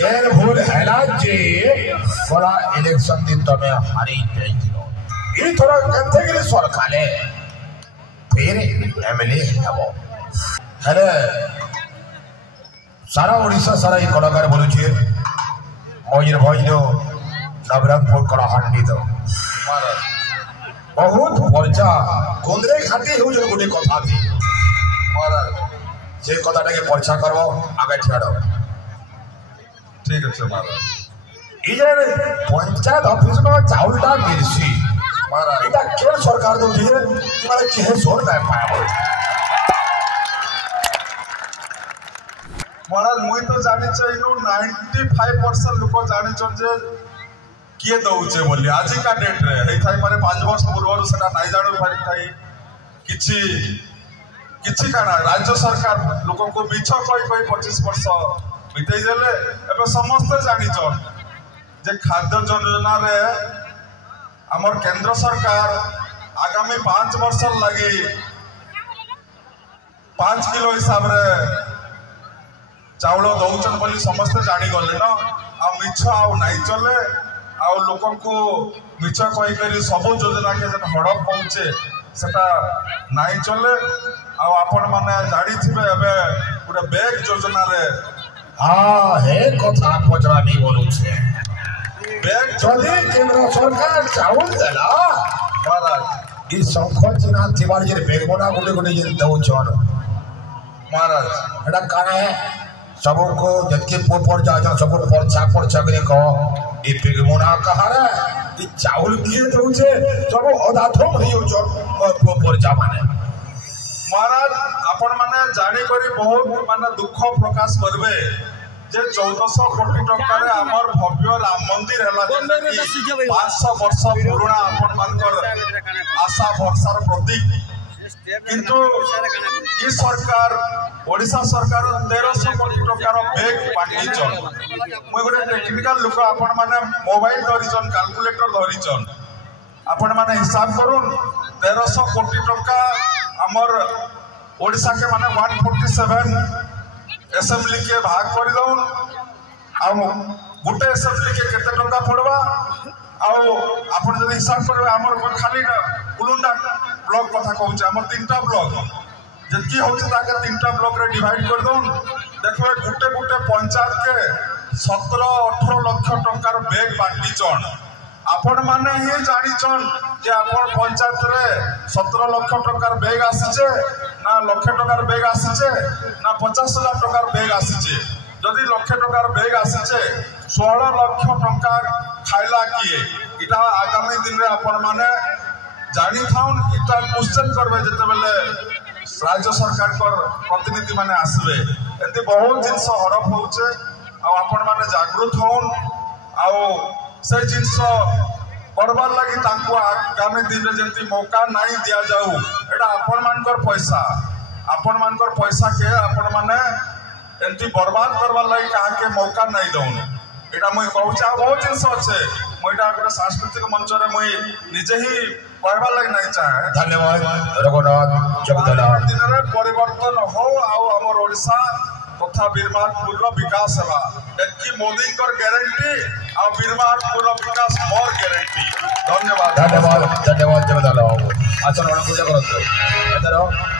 केन भूल हैला जे बड़ा इलेक्शन दिन तो मैं हारी जाइथिलो ई थोड़ा केनथे के सरकारे फिर एमएलए हबो हेले सारा ओडिशा सारा ई कलाकार बोलु छे मयूर भइलो नवरंगपुर कलाहांडी तो बहुत पर्चा गोंदरे घाटी हो जो गोटे कथा थी और से कथाटा के पर्चा करबो आगे छाड़ो ठीक है महाराज ई जे पंचायत ऑफिस में चाउलटा मिलसी महाराज इटा के सरकार दो जे माने के सोर काय पाया महाराज मुई तो जानि छ इनो 95% लोक जानि छ जे किए दउचे बोली आज का डेट रे हे थाई मारे 5 वर्ष पूर्व सेटा नाही जानु पारि थाई किछि काना राज्य सरकार लोक को बिछ कोई 25 वर्ष बितई देले एबे समस्त जानि छ जे खाद्य योजना रे हमर केंद्र सरकार आगामी 5 वर्ष लगी 5 किलो हिसाब रे चाउल दौचन बोली समस्त जानी गले न आ मिछ आ नहीं चले आ लोकन को मिछ कहि करी सब योजना के जन हड़प पहुंचे सेटा नहीं चले आ आपण माने जाडी थिबे एबे पुरा बैग योजना रे हां हे कथा पचरा नहीं बोलु छे बैग जदी केंद्र सरकार चाउल देला महाराज ई संखर चिन्ह तिवारी जे बैग बना गोटे गोटे जे दौचन महाराज एटा काना है सबको जबकि पोपर जा सब पर्चा करे को ई पिगमोना कहारा ई चाउल किए दउचे सब अदाथम हियो जो पोपर जा माने महाराज आपण माने जानी करी बहुत माने दुख प्रकाश करबे जे 1400 कोटी टका रे हमर भव्य राम मंदिर हला 500 वर्ष पुराना आपण मानकर आशा भरसार प्रतीक किंतु ई सरकार ओडिशा सरकार 1300 कोटी टकार बैग बांटी चल मु गोटे टेक्निकल लोक आपण माने मोबाइल धरिचन कैलकुलेटर धरिचन आपण माने हिसाब करूं 1300 कोटी टका हमर ओडिशा के माने 147 असेंबली के भाग कर दउन आ गोटे असेंबली के केते टका पड़वा आ आपण जदी हिसाब करबे हमर खाली कुलुंडा ब्लॉक कथा कहूँ आम 3टा ब्लॉक जी हूँ 3टा ब्लॉक रे डिवाइड कर दउन देखो गोटे गोटे पंचायत के 17-18 लाख टंकार बैग बांटी चन आपण माने ही जानिचन जे आपण पंचायत रे 17 लाख टंकार बैग आसीचे ना लाख टंकार बैग आसीचे ना 50 लाख टंकार बैग आसीचे जदि लाख टंकार बैग आसीचे 16 लाख टंका खाइला किए इटा आगामी दिन रे आपण माने जानी थाउन इटा क्वेश्चन करबे जते बेले राज्य सरकार कर प्रतिनिधि माने आसबे एते बहुत जिंस हड़प होचे आ आपण माने जागरूक होन आ से जिंस करबार लागि तांको आगामी दिन रे जेंति मौका नाही दिया जाऊ एटा आपण मानकर पैसा के आपण माने एंती बर्बाद करबार लागि काहा के मौका नाही दउन एटा मुई कहूचा बहुत जिंस अच्छे मुईटा गोटे सांस्कृतिक मंच रे मुई निजे ही कहबार लागि नहीं चाहे धन्यवाद रघुनाथ जगदला दिन रे परिवर्तन हो आउ हमर ओडिशा तथा बीरमानपुर विकास हेबा एकी मोदी कर गारंटी आ बीरमानपुर विकास मोर गारंटी धन्यवाद धन्यवाद जगदला बाबू आचरण पूजा करत